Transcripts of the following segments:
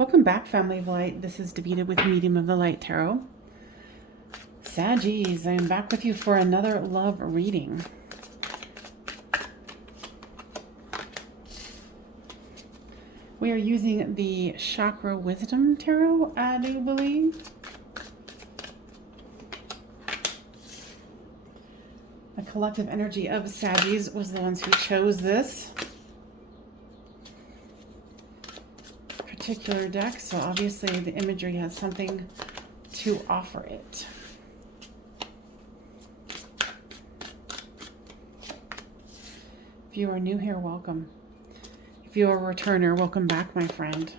Welcome back, Family of Light. This is Davida with Medium of the Light Tarot. Saggies, I am back with you for another love reading. We are using the Chakra Wisdom Tarot, I do believe. The collective energy of Saggies was the ones who chose this particular deck, so obviously the imagery has something to offer it. If you are new here, welcome. If you are a returner, welcome back, my friend.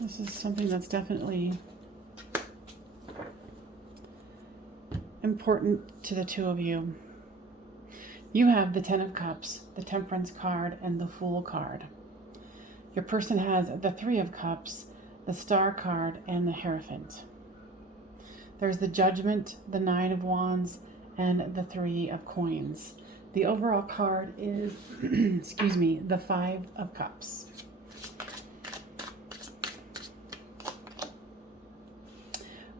This is something that's definitely important to the two of you. You have the Ten of Cups, the Temperance card, and the Fool card. Your person has the Three of Cups, the Star card, and the Hierophant. There's the Judgment, the Nine of Wands, and the Three of Coins. The overall card is, excuse me, the Five of Cups.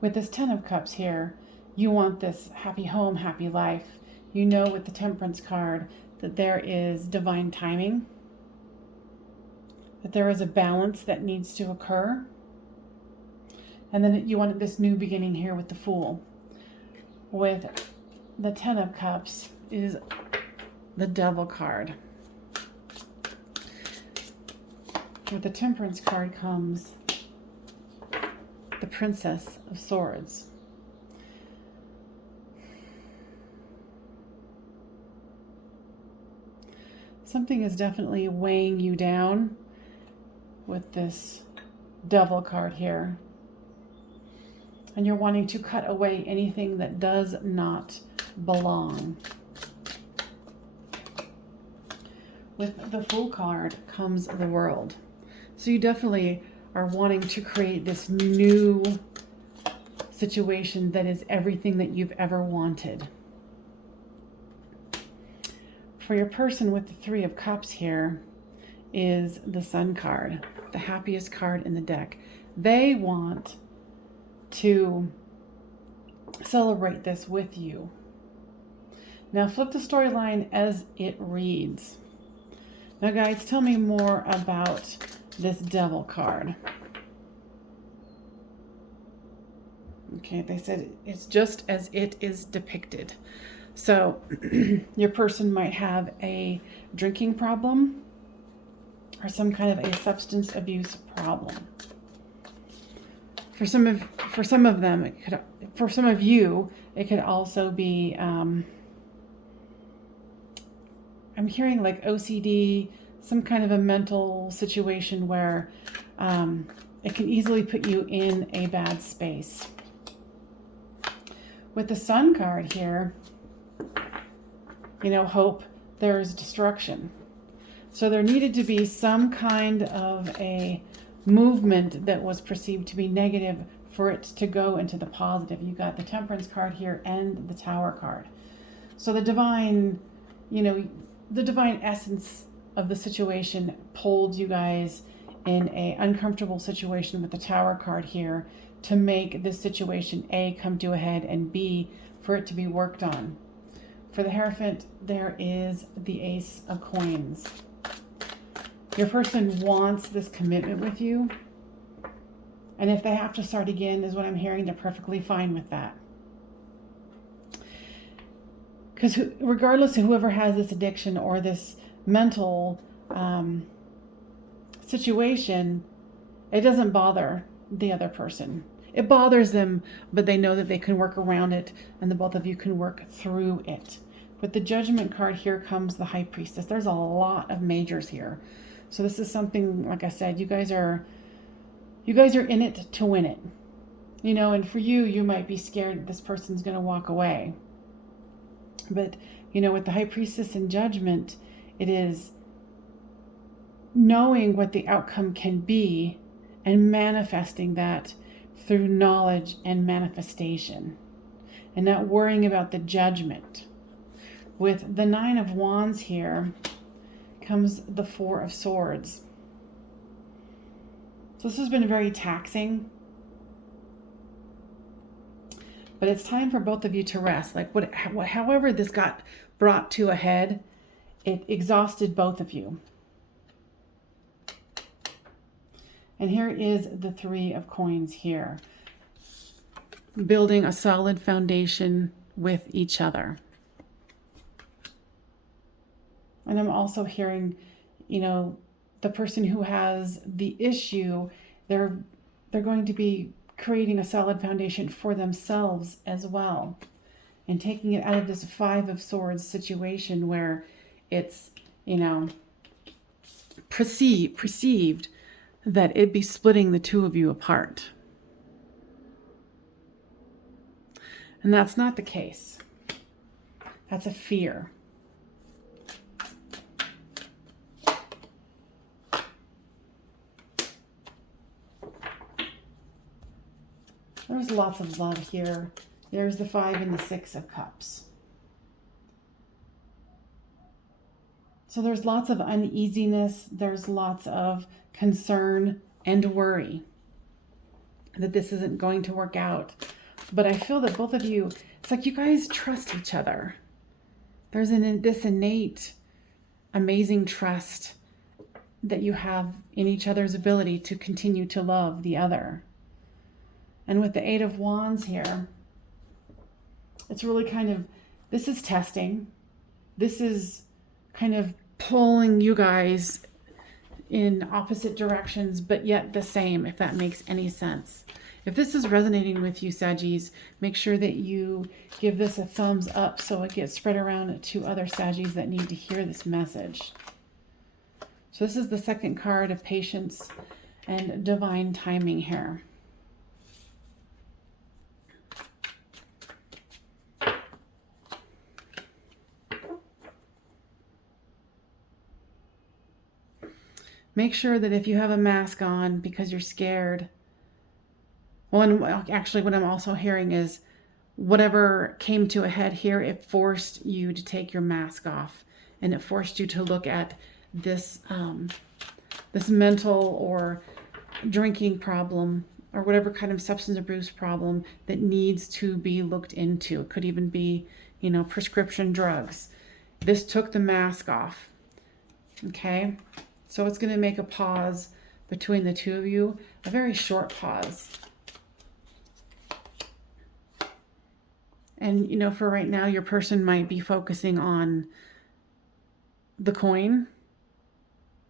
With this Ten of Cups here, you want this happy home, happy life. You know with the Temperance card that there is divine timing, that there is a balance that needs to occur. And then you want this new beginning here with the Fool. With the Ten of Cups is the Devil card. With the Temperance card comes the Princess of Swords. Something is definitely weighing you down with this Devil card here. And you're wanting to cut away anything that does not belong. With the Fool card comes the World. So you definitely are wanting to create this new situation that is everything that you've ever wanted. For your person with the Three of Cups here is the Sun card, the happiest card in the deck. They want to celebrate this with you. Now flip the storyline as it reads. Now guys, tell me more about this Devil card. Okay, they said it's just as it is depicted. So your person might have a drinking problem or some kind of a substance abuse problem. For some of them, it could, for some of you, it could also be I'm hearing like OCD, some kind of a mental situation where it can easily put you in a bad space. With the Sun card here, you know, hope, there's destruction. So there needed to be some kind of a movement that was perceived to be negative for it to go into the positive. You got the Temperance card here and the Tower card. So the divine, you know, the divine essence of the situation pulled you guys in a uncomfortable situation with the Tower card here to make this situation A, come to a head, and B, for it to be worked on. For the Hierophant, there is the Ace of Coins. Your person wants this commitment with you, and if they have to start again, is what I'm hearing, they're perfectly fine with that. Because regardless of whoever has this addiction or this mental situation, it doesn't bother the other person. It bothers them, but they know that they can work around it, and the both of you can work through it. With the Judgment card here comes the High Priestess. There's a lot of majors here. So this is something, like I said, you guys are in it to win it. You know, and for you, you might be scared that this person's going to walk away. But, you know, with the High Priestess and Judgment, it is knowing what the outcome can be and manifesting that through knowledge and manifestation, and not worrying about the judgment. With the Nine of Wands here comes the Four of Swords. So this has been very taxing, but it's time for both of you to rest. Like however this got brought to a head, it exhausted both of you. And here is the Three of Coins here. Building a solid foundation with each other. And I'm also hearing, you know, the person who has the issue, they're going to be creating a solid foundation for themselves as well. And taking it out of this Five of Swords situation where it's, you know, perceived that it'd be splitting the two of you apart. And that's not the case. That's a fear. There's lots of love here. There's the Five and the Six of Cups. So there's lots of uneasiness. There's lots of concern and worry that this isn't going to work out. But I feel that both of you, it's like you guys trust each other. There's this innate, amazing trust that you have in each other's ability to continue to love the other. And with the Eight of Wands here, it's really kind of, this is testing. This is kind of pulling you guys in opposite directions, but yet the same, if that makes any sense. If this is resonating with you, Saggies, make sure that you give this a thumbs up so it gets spread around to other Saggies that need to hear this message. So this is the second card of patience and divine timing here. Make sure that if you have a mask on because you're scared, well, actually what I'm also hearing is whatever came to a head here, it forced you to take your mask off, and it forced you to look at this this mental or drinking problem or whatever kind of substance abuse problem that needs to be looked into. It could even be, you know, prescription drugs. This took the mask off. Okay? So it's going to make a pause between the two of you, a very short pause. And, you know, for right now, your person might be focusing on the coin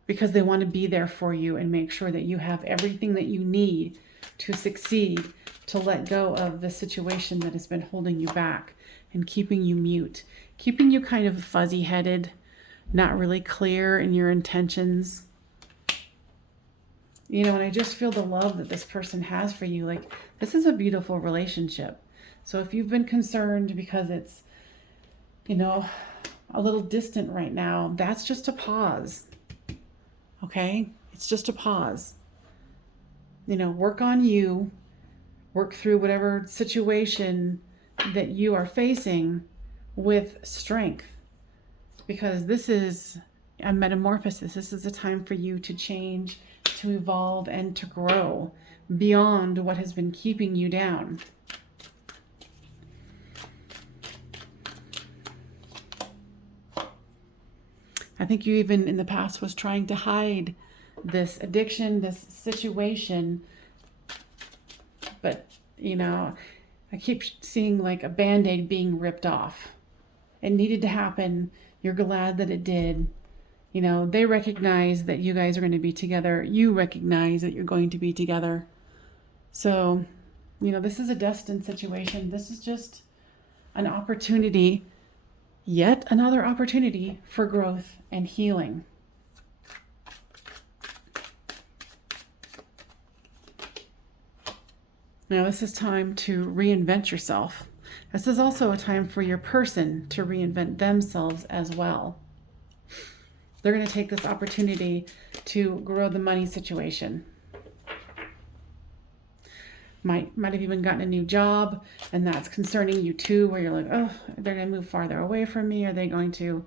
because they want to be there for you and make sure that you have everything that you need to succeed, to let go of the situation that has been holding you back and keeping you mute, keeping you kind of fuzzy-headed, not really clear in your intentions. You know, and I just feel the love that this person has for you. Like, this is a beautiful relationship. So if you've been concerned because it's, you know, a little distant right now, that's just a pause. Okay? It's just a pause. You know, work on you. Work through whatever situation that you are facing with strength. Because this is a metamorphosis. This is a time for you to change, to evolve, and to grow beyond what has been keeping you down. I think you even in the past was trying to hide this addiction, this situation. But, you know, I keep seeing like a Band-Aid being ripped off. It needed to happen. You're glad that it did. You know, they recognize that you guys are going to be together. You recognize that you're going to be together. So, you know, this is a destined situation. This is just an opportunity, yet another opportunity for growth and healing. Now, this is time to reinvent yourself. This is also a time for your person to reinvent themselves as well. They're going to take this opportunity to grow the money situation. might have even gotten a new job, and that's concerning you too, where you're like, oh, they're going to move farther away from me. Are they going to,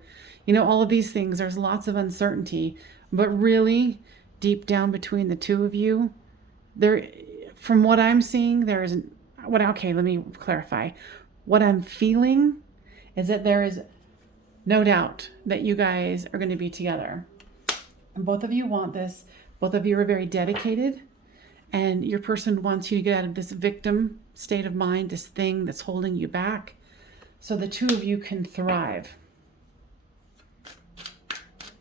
all of these things. There's lots of uncertainty, but really deep down between the two of you, there, from what I'm seeing, there isn't, okay, let me clarify. What I'm feeling is that there is no doubt that you guys are going to be together. And both of you want this. Both of you are very dedicated. And your person wants you to get out of this victim state of mind, this thing that's holding you back, so the two of you can thrive.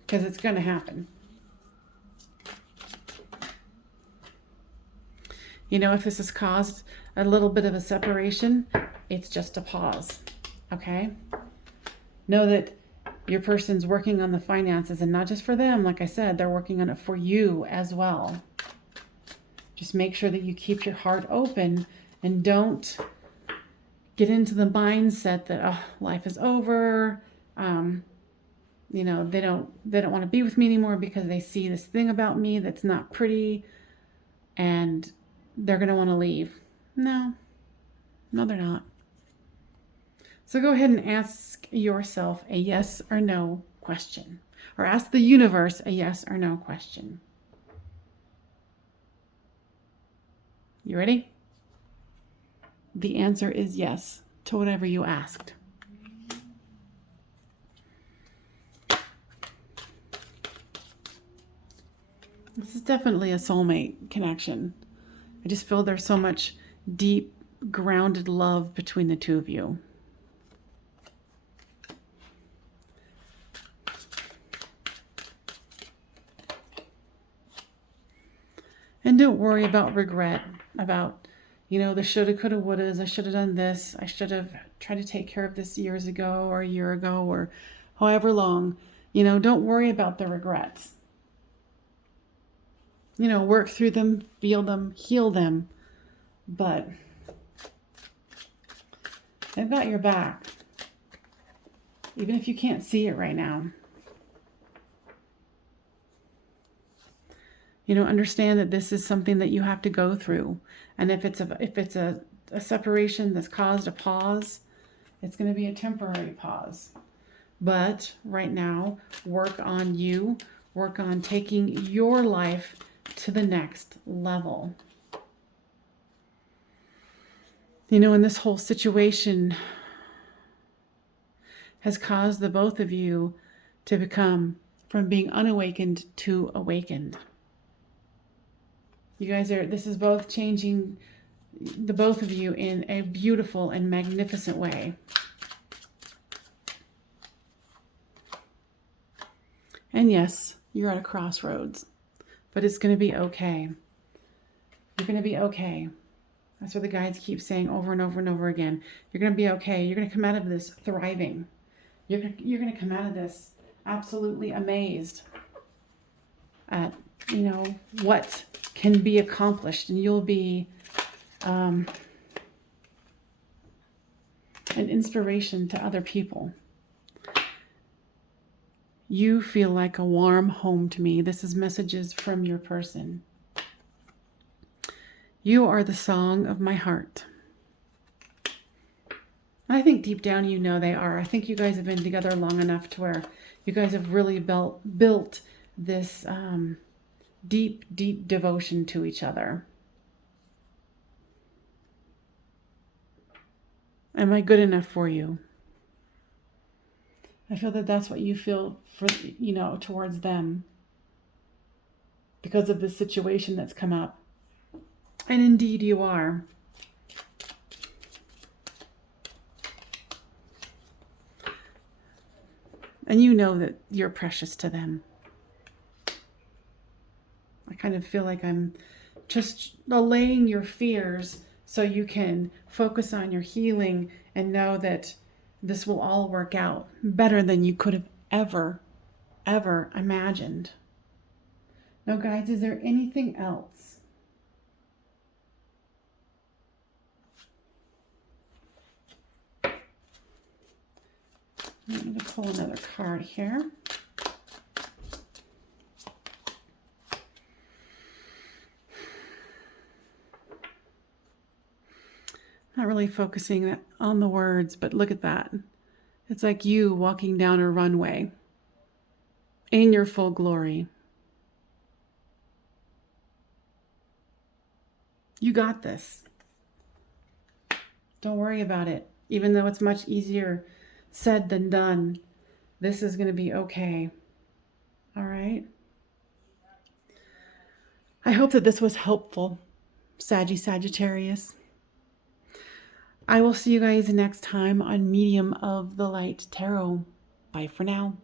Because it's going to happen. If this has caused a little bit of a separation, it's just a pause. Okay? Know that your person's working on the finances, and not just for them. Like I said, they're working on it for you as well. Just make sure that you keep your heart open and don't get into the mindset that, life is over. They don't want to be with me anymore because they see this thing about me that's not pretty, and they're going to want to leave. No, they're not. So go ahead and ask yourself a yes or no question, or ask the universe a yes or no question. You ready? The answer is yes to whatever you asked. This is definitely a soulmate connection. I just feel there's so much deep, grounded love between the two of you. And don't worry about regret, about, the shoulda, coulda, wouldas. I should have done this. I should have tried to take care of this years ago or a year ago or however long. Don't worry about the regrets. Work through them, feel them, heal them. But they've got your back, even if you can't see it right now. Understand that this is something that you have to go through. And if it's a separation that's caused a pause, it's going to be a temporary pause. But right now, work on you. Work on taking your life to the next level. And this whole situation has caused the both of you to become from being unawakened to awakened. You guys this is both changing the both of you in a beautiful and magnificent way. And yes, you're at a crossroads, but it's going to be okay. You're going to be okay. That's what the guides keep saying over and over and over again. You're going to be okay. You're going to come out of this thriving. You're going to come out of this absolutely amazed at, what can be accomplished. And you'll be an inspiration to other people. You feel like a warm home to me. This is messages from your person. You are the song of my heart. I think deep down they are. I think you guys have been together long enough to where you guys have really built this deep, deep devotion to each other. Am I good enough for you? I feel that that's what you feel for, towards them because of the situation that's come up. And indeed you are. And you know that you're precious to them. I kind of feel like I'm just allaying your fears so you can focus on your healing and know that this will all work out better than you could have ever imagined. Now, guys, is there anything else? I'm going to pull another card here. Not really focusing on the words, but look at that. It's like you walking down a runway in your full glory. You got this. Don't worry about it. Even though it's much easier said than done, this is going to be okay. All right? I hope that this was helpful, Sagittarius. I will see you guys next time on Medium of the Light Tarot. Bye for now.